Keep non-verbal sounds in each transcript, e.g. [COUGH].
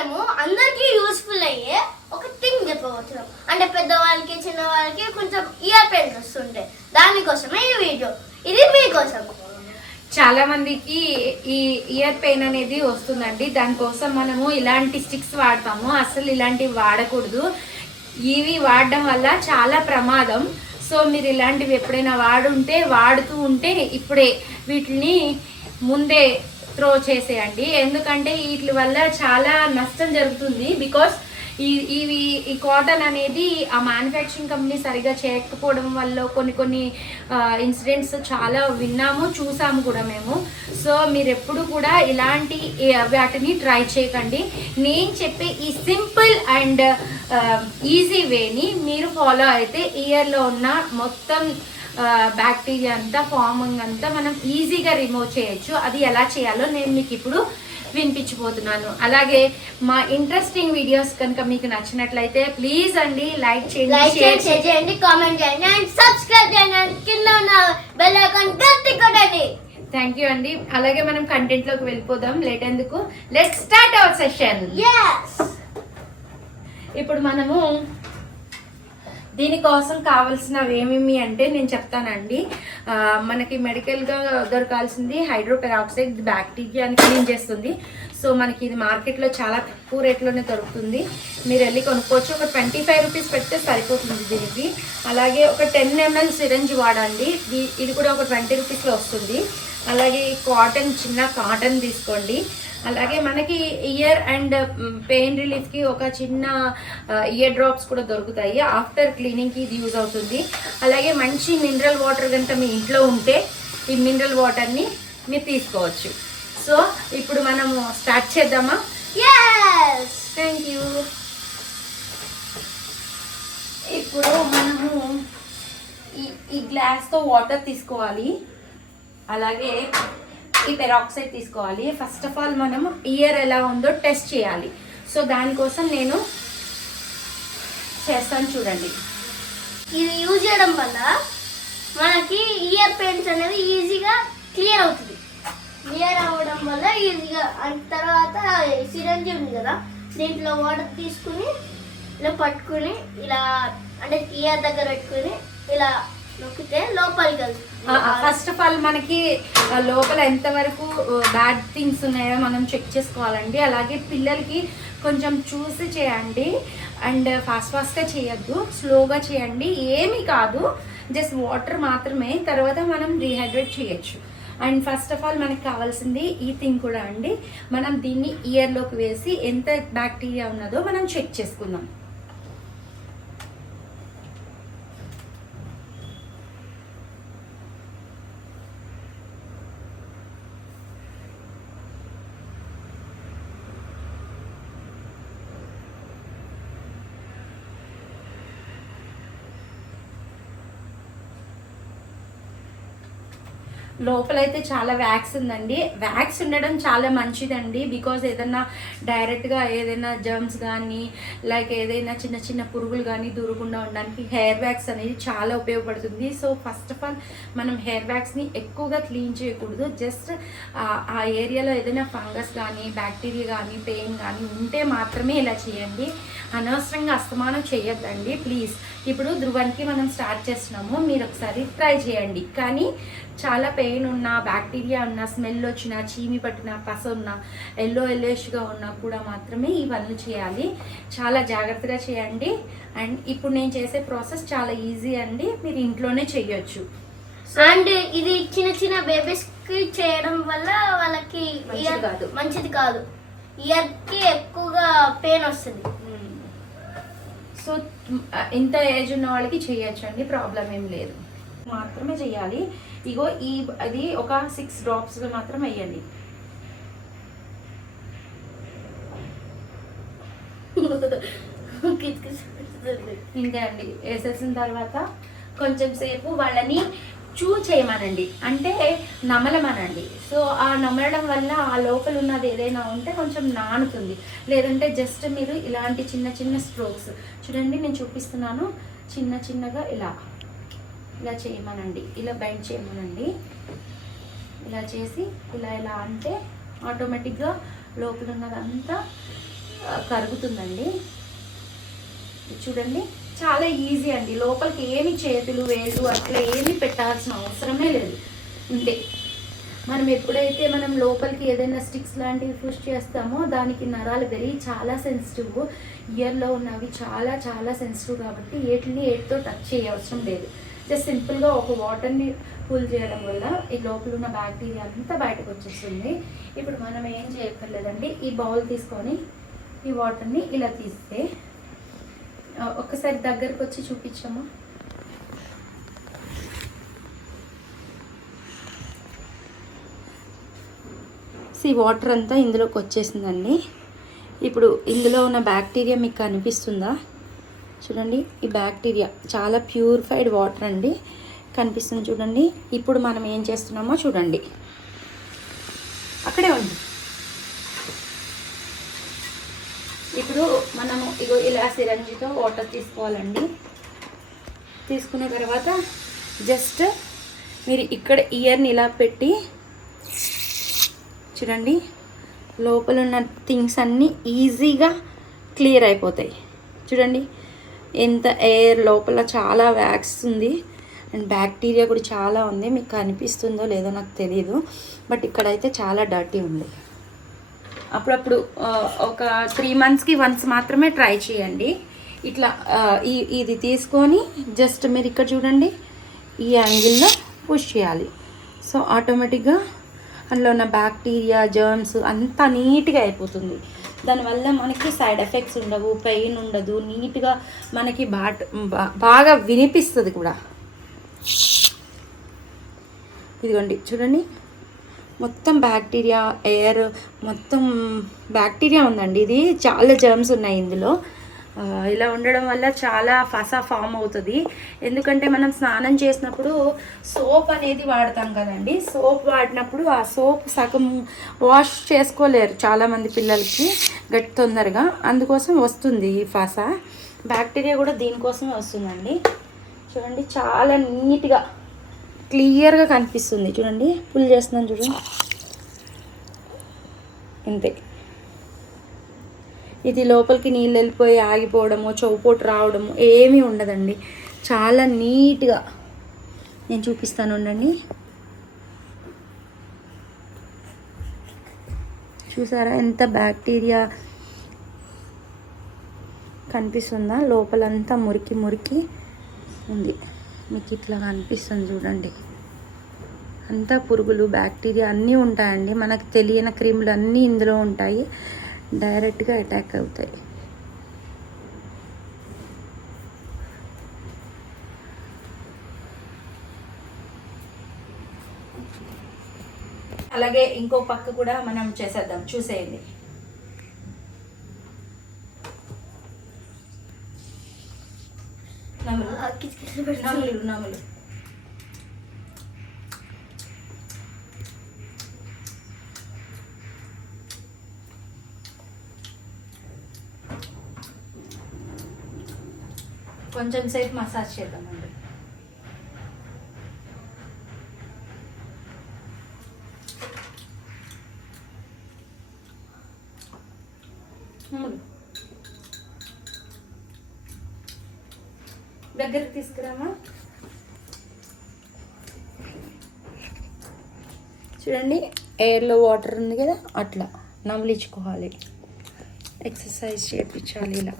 మనము అందరికీ యూస్ఫుల్ అయ్యే ఒక థింగ్ చెప్పబోతున్నాం అంటే పెద్దవాళ్ళకి చిన్నవాళ్ళకి కొంచెం ఇయర్ పెయిన్స్ వస్తుంటాయి. దానికోసమే ఈ వీడియో ఇది మీకోసం. చాలా మందికి ఈ ఇయర్ పెయిన్ అనేది వస్తుందండి. దానికోసం మనము ఇలాంటి స్టిక్స్ వాడతాము. అసలు ఇలాంటివి వాడకూడదు. ఇవి వాడడం వల్ల చాలా ప్రమాదం. సో మీరు ఇలాంటివి ఎప్పుడైనా వాడుంటే వాడుతూ ఉంటే ఇప్పుడే వీటిని ముందే త్రో చేసేయండి. ఎందుకంటే వీటి వల్ల చాలా నష్టం జరుగుతుంది. బికాస్ ఈ ఇవి ఈ కాటన్ అనేది ఆ మ్యానుఫ్యాక్చరింగ్ కంపెనీ సరిగా చేయకపోవడం వల్ల కొన్ని కొన్ని ఇన్సిడెంట్స్ చాలా విన్నాము చూసాము కూడా మేము. సో మీరు ఎప్పుడు కూడా ఇలాంటి వాటిని ట్రై చేయకండి. నేను చెప్పే ఈ సింపుల్ అండ్ ఈజీ వేని మీరు ఫాలో అయితే ఇయర్లో ఉన్న మొత్తం బ్యాక్టీరియా అంతా ఫార్మింగ్ అంతా మనం ఈజీగా రిమూవ్ చేయొచ్చు. అది ఎలా చేయాలో నేను మీకు ఇప్పుడు వినిపించబోతున్నాను. అలాగే మా ఇంట్రెస్టింగ్ వీడియోస్ కనుక మీకు నచ్చినట్లయితే ప్లీజ్ అండి లైక్ చేయండి షేర్ చేయండి కామెంట్ చేయండి అండ్ సబ్స్క్రైబ్ చేయండి. And కింద ఉన్న బెల్ ఐకాన్ గట్టి కొట్టండి. థ్యాంక్ యూ అండి. అలాగే మనం కంటెంట్లోకి వెళ్ళిపోదాం. లేట్ ఎందుకు? లెట్ స్టార్ట్ అవర్ సెషన్ ఇప్పుడు మనము దీనికోసం కావాల్సినవి ఏమేమి అంటే నేను చెప్తానండి. మనకి మెడికల్గా దొరకాల్సింది హైడ్రోపెరాక్సైడ్ బ్యాక్టీరియాని క్లీన్ చేస్తుంది. సో మనకి ఇది మార్కెట్లో చాలా తక్కువ రేట్లోనే దొరుకుతుంది. మీరు వెళ్ళి కొనుక్కోవచ్చు. ఒక ట్వంటీ ఫైవ్ రూపీస్ పెడితే సరిపోతుంది దీనికి. అలాగే ఒక టెన్ ఎంఎల్ సిరంజ్ వాడండి. ఇది కూడా ఒక ట్వంటీ రూపీస్లో వస్తుంది. అలాగే కాటన్ చిన్న కాటన్ తీసుకోండి. అలాగే మనకి ఇయర్ అండ్ పెయిన్ రిలీఫ్కి ఒక చిన్న ఇయర్ డ్రాప్స్ కూడా దొరుకుతాయి. ఆఫ్టర్ క్లీనింగ్కి ఇది యూజ్ అవుతుంది. అలాగే మంచి మినరల్ వాటర్ కనుక మీ ఇంట్లో ఉంటే ఈ మినరల్ వాటర్ని మీరు తీసుకోవచ్చు. సో ఇప్పుడు మనము స్టార్ట్ చేద్దామా? థ్యాంక్ యూ ఇప్పుడు మనము ఈ ఈ గ్లాస్తో వాటర్ తీసుకోవాలి. అలాగే ఈ పెరాక్సైడ్ తీసుకోవాలి. ఫస్ట్ ఆఫ్ ఆల్ మనం ఇయర్ ఎలా ఉందో టెస్ట్ చేయాలి. సో దానికోసం నేను చేస్తాను చూడండి. ఇది యూజ్ చేయడం వల్ల మనకి ఇయర్ పెయిన్స్ అనేది ఈజీగా క్లియర్ అవుతుంది. క్లియర్ అవ్వడం వల్ల ఈజీగా తర్వాత సిరంజి ఉంది కదా దీంట్లో వాటర్ తీసుకుని ఇలా పట్టుకుని ఇలా అంటే ఇయర్ దగ్గర పెట్టుకుని ఇలా నొక్కితే లోపలికి వెళ్తుంది. ఫస్ట్ ఆఫ్ ఆల్ మనకి లోపల ఎంతవరకు బ్యాడ్ థింగ్స్ ఉన్నాయో మనం చెక్ చేసుకోవాలండి. అలాగే పిల్లలకి కొంచెం చూసి చేయండి. అండ్ ఫాస్ట్ ఫాస్ట్గా చేయొద్దు స్లోగా చేయండి. ఏమీ కాదు జస్ట్ వాటర్ మాత్రమే. తర్వాత మనం రీహైడ్రేట్ చేయొచ్చు. అండ్ ఫస్ట్ ఆఫ్ ఆల్ మనకి కావాల్సింది ఈ థింగ్ కూడా అండి. మనం దీన్ని ఇయర్లోకి వేసి ఎంత బ్యాక్టీరియా ఉన్నదో మనం చెక్ చేసుకుందాం. లోపలైతే చాలా వ్యాక్స్ ఉందండి. వ్యాక్స్ ఉండడం చాలా మంచిదండి. బికాజ్ ఏదైనా డైరెక్ట్గా ఏదైనా జర్మ్స్ కానీ లైక్ ఏదైనా చిన్న చిన్న పురుగులు కానీ దూరకుండా ఉండడానికి హెయిర్ వ్యాక్స్ అనేది చాలా ఉపయోగపడుతుంది. సో ఫస్ట్ ఆఫ్ ఆల్ మనం హెయిర్ వ్యాక్స్ని ఎక్కువగా క్లీన్ చేయకూడదు. జస్ట్ ఆ ఏరియాలో ఏదైనా ఫంగస్ కానీ బ్యాక్టీరియా కానీ పెయిన్ కానీ ఉంటే మాత్రమే ఇలా చేయండి. అనవసరంగా అస్తమానం చేయొద్దండి. ప్లీజ్ ఇప్పుడు ధ్రువానికి మనం స్టార్ట్ చేస్తున్నాము. మీరు ఒకసారి ట్రై చేయండి. కానీ చాలా పెయిన్ ఉన్న బ్యాక్టీరియా ఉన్న స్మెల్ వచ్చిన చీమి పట్టిన పస ఉన్న ఎల్లో ఎల్లోష్గా ఉన్నా కూడా మాత్రమే ఈ పనులు చేయాలి. చాలా జాగ్రత్తగా చేయండి. అండ్ ఇప్పుడు నేను చేసే ప్రాసెస్ చాలా ఈజీ అండి. మీరు ఇంట్లోనే చేయొచ్చు అండ్ ఇది చిన్న చిన్న బేబీస్కి చేయడం వల్ల వాళ్ళకి ear- కాదు. మంచిది కాదు. ఇయర్కి ఎక్కువగా పెయిన్ వస్తుంది. సో ఇంత ఏజ్ ఉన్న వాళ్ళకి చేయొచ్చు అండి ప్రాబ్లం ఏం లేదు. మాత్రమే చేయాలి. ఇగో ఈ అది ఒక సిక్స్ డ్రాప్స్ మాత్రం వేయండి. కిచకిచ. ఇంతే అండి వేసేసిన తర్వాత కొంచెం సేపు వాళ్ళని చూ చేయమనండి. అంటే నమలమనండి. సో ఆ నమలడం వల్ల ఆ లోపల ఉన్నది ఏదైనా ఉంటే కొంచెం నానుతుంది. లేదంటే జస్ట్ మీరు ఇలాంటి చిన్న చిన్న స్ట్రోక్స్. చూడండి నేను చూపిస్తున్నాను. చిన్న చిన్నగా ఇలా. ఇలా చేయమనండి. ఇలా బెండ్ చేయమనండి. ఇలా చేసి ఇలా ఇలా అంటే ఆటోమేటిక్గా లోపల ఉన్నదంతా కరుగుతుందండి. చూడండి చాలా ఈజీ అండి. లోపలికి ఏమి చేతులు వేళ్ళు అట్లా ఏమి పెట్టాల్సిన అవసరమే లేదు. ఉంటే మనం ఎప్పుడైతే మనం లోపలికి ఏదైనా స్టిక్స్ లాంటివి పుష్ చేస్తామో దానికి నరాలు వెరీ చాలా సెన్సిటివ్ ఇయర్లో ఉన్నవి చాలా చాలా సెన్సిటివ్ కాబట్టి ఏటిని ఏటితో టచ్ చేయ అవసరం లేదు. జస్ట్ సింపుల్గా ఒక వాటర్ని కూల్ చేయడం వల్ల ఈ లోపల ఉన్న బ్యాక్టీరియా అంతా బయటకు వచ్చేస్తుంది. ఇప్పుడు మనం ఏం చేయక్కర్లేదండి ఈ బౌల్ తీసుకొని ఈ వాటర్ని ఇలా తీస్తే ఒకసారి ఒక్కసారి దగ్గరకు వచ్చి చూపించామా సి వాటర్ అంతా ఇందులోకి వచ్చేసిందండి. ఇప్పుడు ఇందులో ఉన్న బ్యాక్టీరియా మీకు కనిపిస్తుందా? చూడండి ఈ బ్యాక్టీరియా చాలా ప్యూరిఫైడ్ వాటర్ అండి. కనిపిస్తుంది చూడండి. ఇప్పుడు మనం ఏం చేస్తున్నామో చూడండి. అక్కడే ఉంది. ఇప్పుడు మనము ఇగో ఇలా సిరంజితో వాటర్ తీసుకోవాలండి. తీసుకున్న తర్వాత జస్ట్ మీరు ఇక్కడ ఇయర్ని ఇలా పెట్టి చూడండి లోపల ఉన్న థింగ్స్ అన్నీ ఈజీగా క్లియర్ అయిపోతాయి. చూడండి ఎంత ఎయిర్ లోపల చాలా వ్యాక్స్ ఉంది. అండ్ బ్యాక్టీరియా కూడా చాలా ఉంది. మీకు కనిపిస్తుందో లేదో నాకు తెలియదు బట్ ఇక్కడైతే చాలా డర్టీ ఉంది. అప్పుడప్పుడు ఒక త్రీ మంత్స్కి వన్స్ మాత్రమే ట్రై చేయండి. ఇట్లా ఈ ఇది తీసుకొని జస్ట్ మీరు ఇక్కడ చూడండి. ఈ యాంగిల్లో పుష్ చేయాలి. సో ఆటోమేటిక్గా అందులో ఉన్న బ్యాక్టీరియా జర్మ్స్ అంతా నీట్గా అయిపోతుంది. దానివల్ల మనకి సైడ్ ఎఫెక్ట్స్ ఉండవు పెయిన్ ఉండదు నీట్గా మనకి బాట బా- బాగా వినిపిస్తుంది కూడా. ఇదిగోండి చూడండి. మొత్తం బ్యాక్టీరియా ఎయిర్ మొత్తం బ్యాక్టీరియా ఉందండి. ఇది చాలా జర్మ్స్ ఉన్నాయి ఇందులో. ఇలా ఉండడం వల్ల చాలా ఫసా ఫామ్ అవుతుంది. ఎందుకంటే మనం స్నానం చేసినప్పుడు సోప్ అనేది వాడతాం కదండి. సోప్ వాడినప్పుడు ఆ సోప్ సగం వాష్ చేసుకోలేరు చాలామంది పిల్లలకి గట్టి తొందరగా. అందుకోసం వస్తుంది ఈ ఫసా. బ్యాక్టీరియా కూడా దీనికోసమే వస్తుందండి. చూడండి చాలా నీట్గా క్లియర్గా కనిపిస్తుంది. చూడండి పుల్ చేస్తున్నాను చూడండి అంతే ఇది లోపలికి నీళ్ళు వెళ్ళిపోయి ఆగిపోవడము చౌపోటు రావడము ఏమీ ఉండదండి. చాలా నీట్గా నేను చూపిస్తాను ఉండండి. చూసారా ఎంత బ్యాక్టీరియా కనిపిస్తుందా? లోపలంతా మురికి మురికి ఉంది. మీకు ఇట్లా కనిపిస్తుంది చూడండి. అంతా పురుగులు బ్యాక్టీరియా అన్నీ ఉంటాయండి. మనకు తెలియని క్రిములు అన్నీ ఇందులో ఉంటాయి. డైరెక్ట్గా అటాక్ అవుతాయి. అలాగే ఇంకో పక్క కూడా మనం చేసేద్దాం. చూసేయండి. నములు. నములు నములు. కొంచెం సేపు మసాజ్ చేద్దామండి. నములు. దగ్గరికి తీసుకురామా? చూడండి ఎయిర్లో వాటర్ ఉంది కదా అట్లా. నమిలించుకోవాలి. ఎక్సర్సైజ్ చేయించాలి ఇలా.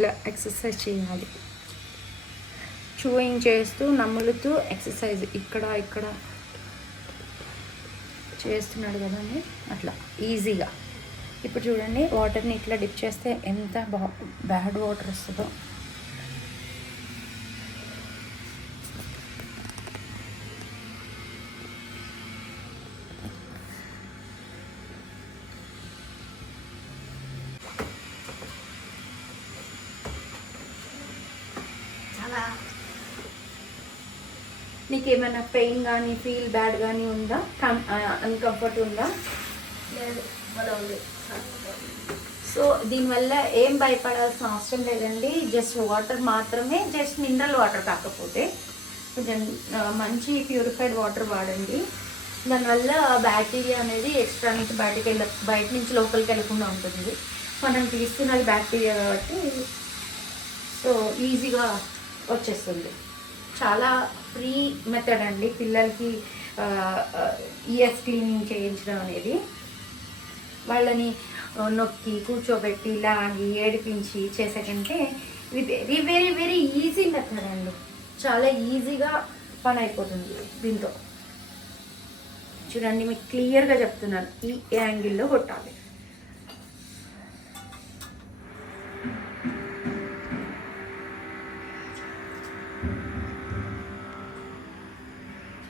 ఇలా ఎక్సర్సైజ్ చేయాలి. చూయింగ్ చేస్తూ నమ్ములుతూ ఎక్సర్సైజ్ ఇక్కడ ఇక్కడ చేస్తున్నాడు కదండి. అట్లా ఈజీగా ఇప్పుడు చూడండి వాటర్ని ఇట్లా డిప్ చేస్తే ఎంత బా బ్యాడ్ వాటర్ వస్తుందో. నీకు ఏమైనా పెయిన్ కానీ ఫీల్ బ్యాడ్ కానీ ఉందా? అన్కంఫర్ట్ ఉందా. సో దీనివల్ల ఏం భయపడాల్సిన అవసరం లేదండి. జస్ట్ వాటర్ మాత్రమే జస్ట్ మినరల్ వాటర్ కాకపోతే కొంచెం మంచి ప్యూరిఫైడ్ వాటర్ వాడండి. దానివల్ల బ్యాక్టీరియా అనేది ఎక్స్ట్రా నుంచి బయటకు వెళ్ళ బయట నుంచి లోపలికి వెళ్ళకుండా ఉంటుంది. మనం తీసుకున్నది బ్యాక్టీరియా కాబట్టి సో ఈజీగా వచ్చేస్తుంది. చాలా ఫ్రీ మెథడ్ అండి పిల్లలకి ఇయర్స్ క్లీనింగ్ చేయించడం అనేది. వాళ్ళని నొక్కి కూర్చోబెట్టి లాగి ఏడిపించి చేసేకంటే ఇది very very very easy method అండి. చాలా ఈజీగా పని అయిపోతుంది దీంతో. చూడండి మీకు క్లియర్గా చెప్తున్నాను. ఈ యాంగిల్లో కొట్టాలి.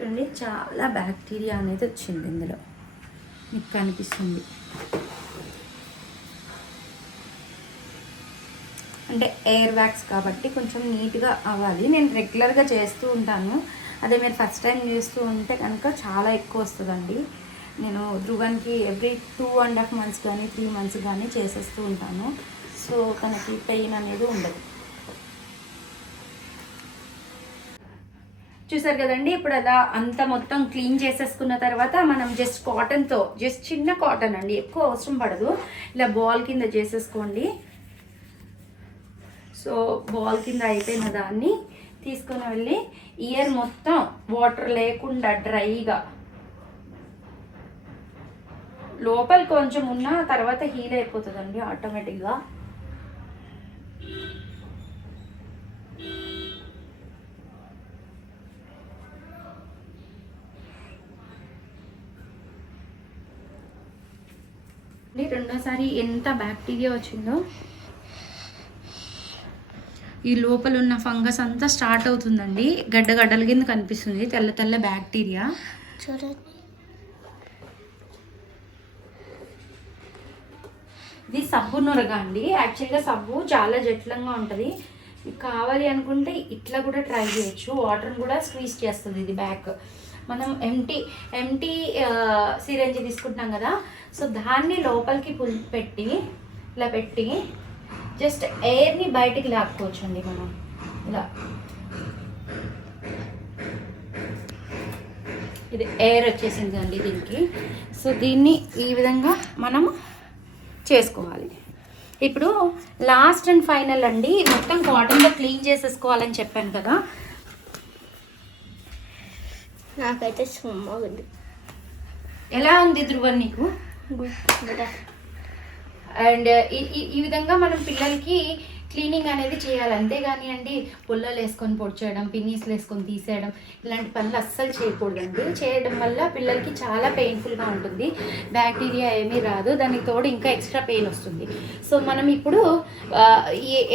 చూడండి చాలా బ్యాక్టీరియా అనేది వచ్చింది ఇందులో. మీకు కనిపిస్తుంది. అంటే ఎయిర్ వ్యాక్స్ కాబట్టి కొంచెం నీట్గా అవ్వాలి. నేను రెగ్యులర్గా చేస్తూ ఉంటాను. అదే మీరు ఫస్ట్ టైం చేస్తూ ఉంటే కనుక చాలా ఎక్కువ వస్తుందండి. నేను ధ్రువన్కి every two and half months కానీ త్రీ మంత్స్ కానీ చేసేస్తూ ఉంటాను. సో తనకి పెయిన్ అనేది ఉండదు. చూసారు కదండి ఇప్పుడు అలా అంత మొత్తం క్లీన్ చేసేసుకున్న తర్వాత మనం జస్ట్ కాటన్తో జస్ట్ చిన్న కాటన్ అండి ఎక్కువ అవసరం పడదు. ఇలా బాల్ కింద చేసేసుకోండి. సో బాల్ కింద అయిపోయిన దాన్ని తీసుకొని వెళ్ళి ఇయర్ మొత్తం వాటర్ లేకుండా డ్రైగా లోపల కొంచెం ఉన్న తర్వాత హీల్ అయిపోతుందండి ఆటోమేటిక్గా ఇది రెండోసారి ఎంత బ్యాక్టీరియా వచ్చిందో. ఈ లోపల ఉన్న ఫంగస్ అంతా స్టార్ట్ అవుతుందండి. గడ్డ గడ్డల కింద కనిపిస్తుంది. తెల్ల తెల్ల బ్యాక్టీరియా. చూడండి. ఇది సబ్బు నొరగ అండి. యాక్చువల్గా సబ్బు చాలా జట్లంగా ఉంటుంది. కావాలి అనుకుంటే ఇట్లా కూడా ట్రై చేయొచ్చు. వాటర్ని కూడా స్క్వీజ్ చేస్తుంది ఇది బ్యాక్. మనం ఎంటీ ఎంటీ సిరంజ్ తీసుకుంటున్నాం కదా. సో దాన్ని లోపలికి పుల్ పెట్టి ఇలా పెట్టి జస్ట్ ఎయిర్ని బయటికి లాక్కోవచ్చండి మనం. ఇలా. ఇది ఎయిర్ వచ్చేసింది అండి దీనికి. సో దీన్ని ఈ విధంగా మనం చేసుకోవాలి. ఇప్పుడు లాస్ట్ అండ్ ఫైనల్ అండి. మొత్తం కాటన్లో క్లీన్ చేసేసుకోవాలని చెప్పాను కదా. నాకైతే సుమ్మగుంది ఎలా ఉంది ధ్రువన్ నీకు? గుడ్ అండ్ ఈ విధంగా మనం పిల్లలకి క్లీనింగ్ అనేది చేయాలి. అంతేగాని అండి పుల్లలు వేసుకొని పొడిచేయడం పిన్నీస్లు వేసుకొని తీసేయడం ఇలాంటి పనులు అస్సలు చేయకూడదండి. చేయడం వల్ల పిల్లలకి చాలా పెయిన్ఫుల్గా ఉంటుంది. బ్యాక్టీరియా ఏమీ రాదు. దానికి తోడు ఇంకా ఎక్స్ట్రా పెయిన్ వస్తుంది. సో మనం ఇప్పుడు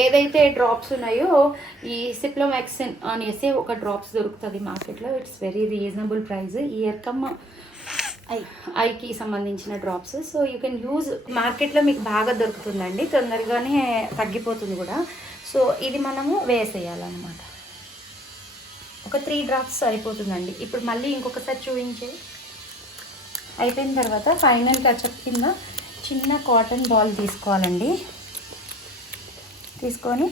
ఏదైతే డ్రాప్స్ ఉన్నాయో ఈ సిప్లోమాక్సిన్ అనేసి ఒక డ్రాప్స్ దొరుకుతుంది మార్కెట్లో it's very reasonable price ear come eye ఐకి సంబంధించిన drops so you can use మార్కెట్లో మీకు బాగా దొరుకుతుందండి. తొందరగానే తగ్గిపోతుంది కూడా. సో ఇది మనము వేసేయాలన్నమాట. ఒక త్రీ డ్రాప్స్ సరిపోతుందండి. ఇప్పుడు మళ్ళీ ఇంకొకసారి చూపించే. అయిపోయిన తర్వాత ఫైనల్ టచ్అప్ కింద చిన్న కాటన్ బాల్ తీసుకోవాలండి. తీసుకొని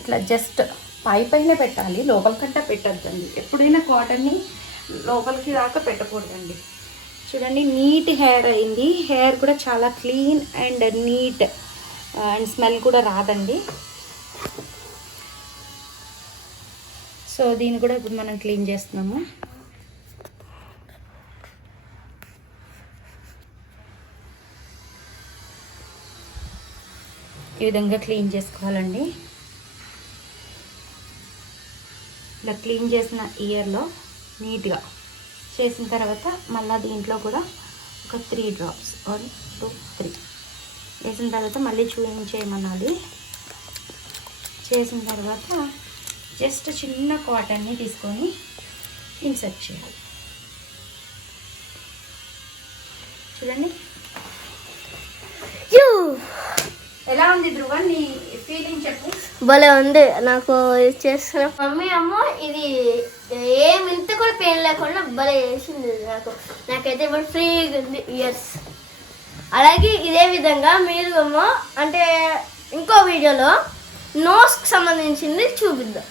ఇట్లా జస్ట్ పై పైన పెట్టాలి. లోపలికంటే పెట్టద్దండి. ఎప్పుడైనా కాటన్ని లోపలికి దాకా పెట్టకూడదండి. చూడండి నీట్ హెయిర్ అయింది. హెయిర్ కూడా చాలా clean and neat. And smell కూడా రాదండి. సో దీన్ని కూడా ఇప్పుడు మనం క్లీన్ చేస్తున్నాము. ఈ విధంగా క్లీన్ చేసుకోవాలండి. ఇలా క్లీన్ చేసిన ఇయర్లో నీట్గా చేసిన తర్వాత మళ్ళీ దీంట్లో కూడా ఒక three drops. One two three. వేసిన తర్వాత మళ్ళీ చూపించేయమనాలి. చేసిన తర్వాత జస్ట్ చిన్న కాటన్ని తీసుకొని ఇన్సర్ట్ చేయాలి. చూడండి. ఎలా ఉంది ధ్రువ నీ ఫీలింగ్ చెప్పు. భలే ఉంది. నాకు ఇది చేస్తున్న మమ్మీ అమ్మ ఇది ఏం ఇంత కూడా పెయిన్ లేకుండా భలే చేసింది నాకు. నాకైతే ఇప్పుడు ఫ్రీగా ఉంది ఇయర్స్ అలాగే ఇదే విధంగా మీరు ఏమో అంటే ఇంకో వీడియోలో నోస్కి సంబంధించింది చూపిద్దాం.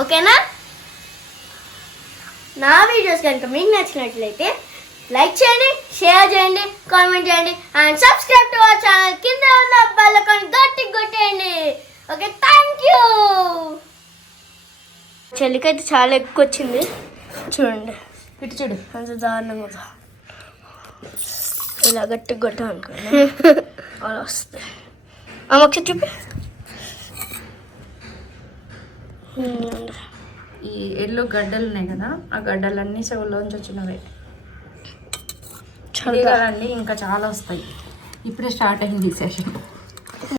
ఓకేనా? నా వీడియోస్ కనుక మీకు నచ్చినట్లయితే లైక్ చేయండి షేర్ చేయండి కామెంట్ చేయండి and subscribe to our channel కింద ఉన్న బెల్ ఐకాన్ గట్టి కొట్టేయండి. ఓకే చలికైతే చాలా ఎక్కువ వచ్చింది చూడండి. ఇటు చూడు. అంత దారుణంగా ఉందా? ఇలా గట్టి కొట్టాం అనుకోండి. [LAUGHS] అలా వస్తాయి అమ్మ ఒకసారి చూపి. ఈ ఎల్లో గడ్డలు ఉన్నాయి కదా ఆ గడ్డలన్నీ చెవుల్లోంచి వచ్చినవే. చాలా అండి ఇంకా చాలా వస్తాయి. ఇప్పుడే స్టార్ట్ అయింది సెషన్